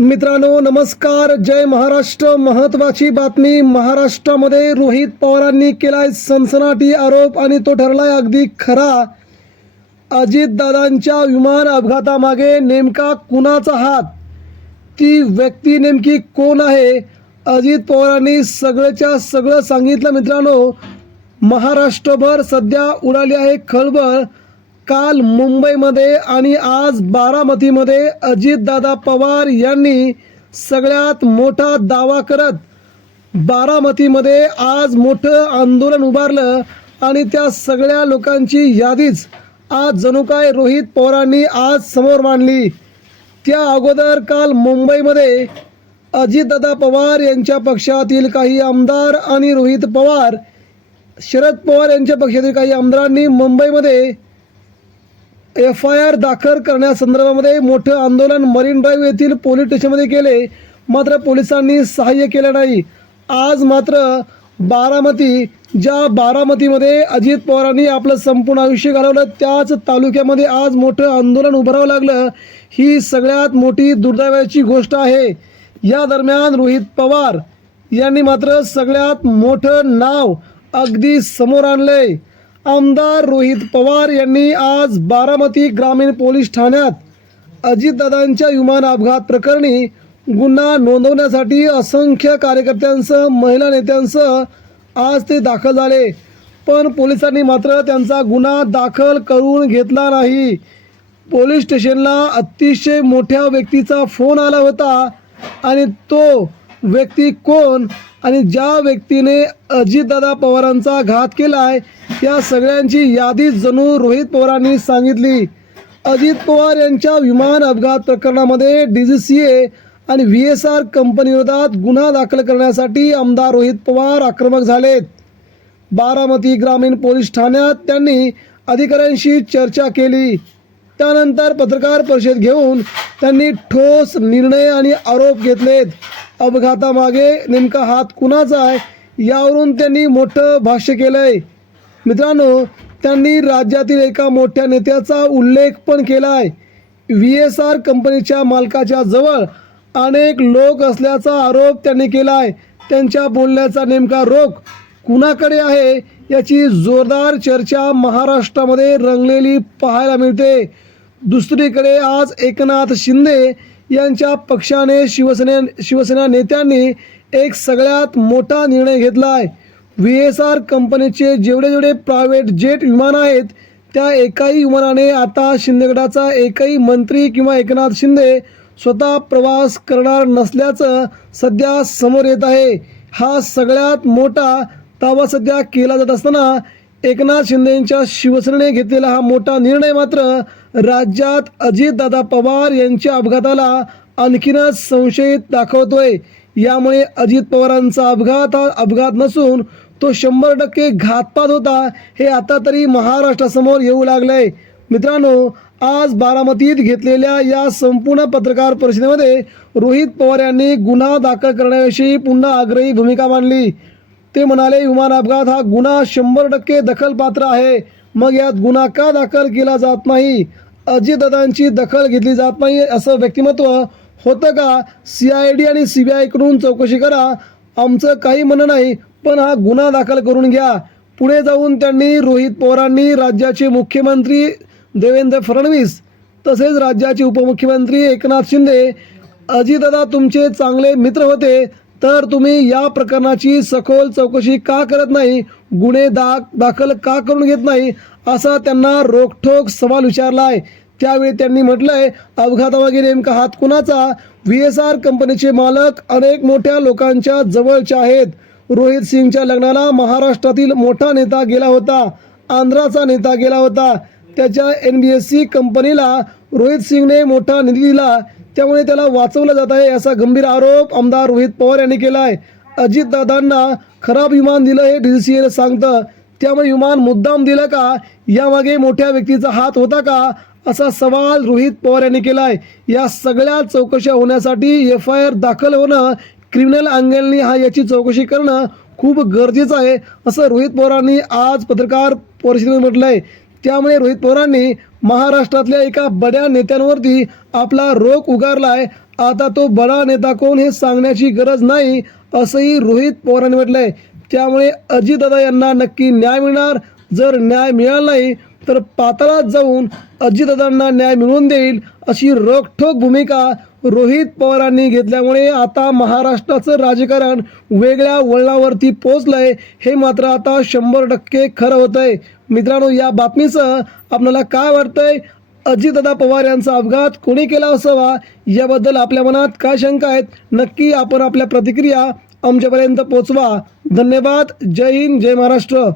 मित्रांनो नमस्कार, जय महाराष्ट्र। महत्त्वाची बातमी, महाराष्ट्रामध्ये रोहित पवारांनी केलाय सनसनाटी आरोप आणि तो ठरलाय अगदी खरा। अजितदादांच्या विमान अपघातामागे नेमका कुणाचा हात, ती व्यक्ती नेमकी कोण आहे? अजित पवारांनी सगळ्याच्या सगळं सांगितलं। मित्रांनो, महाराष्ट्रभर सध्या उडाली आहे खळबळ। काल मुंबईमध्ये आणि आज बारामतीमध्ये अजितदादा पवार यांनी सगळ्यात मोठा दावा करत बारामतीमध्ये आज मोठं आंदोलन उभारलं आणि त्या सगळ्या लोकांची यादीच आज जणू काय रोहित पवारांनी आज समोर मांडली। त्या अगोदर काल मुंबईमध्ये अजितदादा पवार यांच्या पक्षातील काही आमदार आणि रोहित पवार, शरद पवार यांच्या पक्षातील काही आमदारांनी मुंबईमध्ये FIR दाखल करण्यासंदर्भामध्ये मोठं आंदोलन मरीन ड्राईव्ह येथील पोलीस स्टेशनमध्ये केले, मात्र पोलिसांनी सहाय्य केलं नाही। आज मात्र ज्या बारामतीमध्ये अजित पवारांनी आपलं संपूर्ण आयुष्य घालवलं, त्याच तालुक्यामध्ये आज मोठं आंदोलन उभारावं लागलं। ही सगळ्यात मोठी दुर्दैवाची गोष्ट आहे। या दरम्यान रोहित पवार यांनी मात्र सगळ्यात मोठं नाव अगदी समोर आणलंय। आमदार रोहित पवार यांनी आज बारामती ग्रामीण पोलीस ठाण्यात अजितदादांच्या विमान अपघात प्रकरणी गुन्हा नोंदवण्यासाठी असंख्य कार्यकर्त्यांसह महिला नेत्यांसह आज ते दाखल झाले, पण पोलिसांनी मात्र त्यांचा गुन्हा दाखल करून घेतला नाही। पोलीस स्टेशनला अतिशय मोठ्या व्यक्तीचा फोन आला होता आणि तो व्यक्ती कोण आणि ज्या व्यक्तीने अजितदादा पवारांचा घात केलाय या सगळ्यांची यादी जणू रोहित पवारांनी सांगितली। अजित पवार यांच्या विमान अपघात प्रकरणामध्ये DGCA आणि VSR कंपनीविरोधात गुन्हा दाखल करण्यासाठी आमदार रोहित पवार आक्रमक झालेत। बारामती ग्रामीण पोलीस ठाण्यात त्यांनी अधिकाऱ्यांशी चर्चा केली। त्यानंतर पत्रकार परिषद घेऊन त्यांनी ठोस निर्णय आणि आरोप घेतलेत। अपघातामागे नेमका हात कुणाचा आहे यावरून त्यांनी मोठं भाष्य केलंय। मित्रांनो, त्यांनी राज्यातील एका मोठ्या नेत्याचा उल्लेख पण केलाय। VSR कंपनीच्या मालकाच्या जवळ अनेक लोक असल्याचा आरोप त्यांनी केलाय। त्यांच्या बोलण्याचा नेमका रोख कुणाकडे आहे याची जोरदार चर्चा महाराष्ट्रामध्ये रंगलेली पाहायला मिळते। दुसरीकडे आज एकनाथ शिंदे यांच्या पक्षाने शिवसेना नेत्यांनी एक सगळ्यात मोठा निर्णय घेतलाय। VSR कंपनीचे जेवढे प्रायव्हेट जेट विमान आहेत त्या एकाही विमानाने आता शिंदेगडाचा एकही मंत्री किंवा एकनाथ शिंदे स्वतः प्रवास करणार नसल्याचं सध्या समोर येत आहे। हा सगळ्यात मोठा दावा सध्या केला जात असताना एकनाथ शिंदेंच्या शिवसेनेने घेतलेला हा मोठा निर्णय मात्र राज्यात अजितदादा पवार यांच्या अपघाताला आणखीनच संशयित दाखवतोय। यामुळे अजित पवारांचा अपघात हा अपघात नसून तो 100% घातपात होता हे आता तरी महाराष्ट्रासमोर येऊ लागलंय। मित्रांनो, आज बारामतीत घेतलेल्या या संपूर्ण पत्रकार परिषदेमध्ये रोहित पवार यांनी गुन्हा दाखल करण्याविषयी पुन्हा आग्रही भूमिका मांडली। ते म्हणाले, विमान अपघात हा गुन्हा 100% दखलपात्र आहे, मग यात गुन्हा का दाखल केला जात नाही? अजितदादांची दखल घेतली जात नाही असं व्यक्तिमत्व होतं का? CID आणि CBI कडून चौकशी करा, आमचं काही म्हणणं नाही, पण हा गुन्हा दाखल करून घ्या। पुढे जाऊन त्यांनी रोहित पवारांनी राज्याचे मुख्यमंत्री देवेंद्र फडणवीस तसेच राज्याचे उपमुख्यमंत्री एकनाथ शिंदे, अजितदादा तुमचे चांगले मित्र होते, तर तुम्ही या प्रकरणाची सखोल चौकशी का करत नाही, गुन्हे दाखल का करून घेत नाही, असा त्यांना रोखठोक सवाल विचारलाय। त्यावेळी त्यांनी म्हटलंय, अपघातामागे नेमका हात कुणाचा? VSR कंपनीचे मालक अनेक मोठ्या लोकांच्या जवळचे आहेत। रोहित सिंगच्या लग्नाला महाराष्ट्रातील मोठा नेता गेला होता, आंध्राचा नेता गेला होता, त्याच्या NBSC कंपनीला रोहित सिंगने मोठा निधी दिला, त्यामुळे त्याला वाचवलं जात आहे असा गंभीर आरोप आमदार रोहित पवार यांनी केलाय। अजितदादांना खराब विमान दिलं हे DGCA सांगतं, त्यामुळे विमान मुद्दाम दिलं का? यामागे मोठ्या व्यक्तीचा हात होता का, असा सवाल रोहित पवार यांनी केलाय। या सगळ्या चौकशा होण्यासाठी FIR दाखल होणं, क्रिमिनल अँगलनी याची चौकशी करणं खूप गरजेचं आहे असं रोहित पवारांनी आज पत्रकार परिषदेमध्ये म्हटलंय। त्यामुळे रोहित पवारांनी महाराष्ट्रातल्या एका बड्या नेत्यांवरती आपला रोख उगारलाय. आता तो बडा नेता कोण हे सांगण्याची गरज नाही असंही रोहित पवारांनी म्हटलंय. त्यामुळे अजितदादा यांना नक्की न्याय मिळणार. जर न्याय मिळाला नाही तर पाताळात जाऊन अजितदादांना न्याय मिळवून देईल अशी रोखठोक भूमिका रोहित पवारांनी घेतल्यामुळे आता महाराष्ट्राचं राजकारण वेगळ्या वळणावरती पोहोचलंय. हे मात्र आता 100% खरं होत आहे. मित्रांनो, या बातमीचं आपल्याला काय वाटतंय? अजितदादा पवार यांचा अपघात कोणी केला असावा याबद्दल आपल्या मनात काय शंका आहेत? नक्की आपण आपल्या प्रतिक्रिया आमच्यापर्यंत पोहोचवा. धन्यवाद. जय हिंद, जय महाराष्ट्र.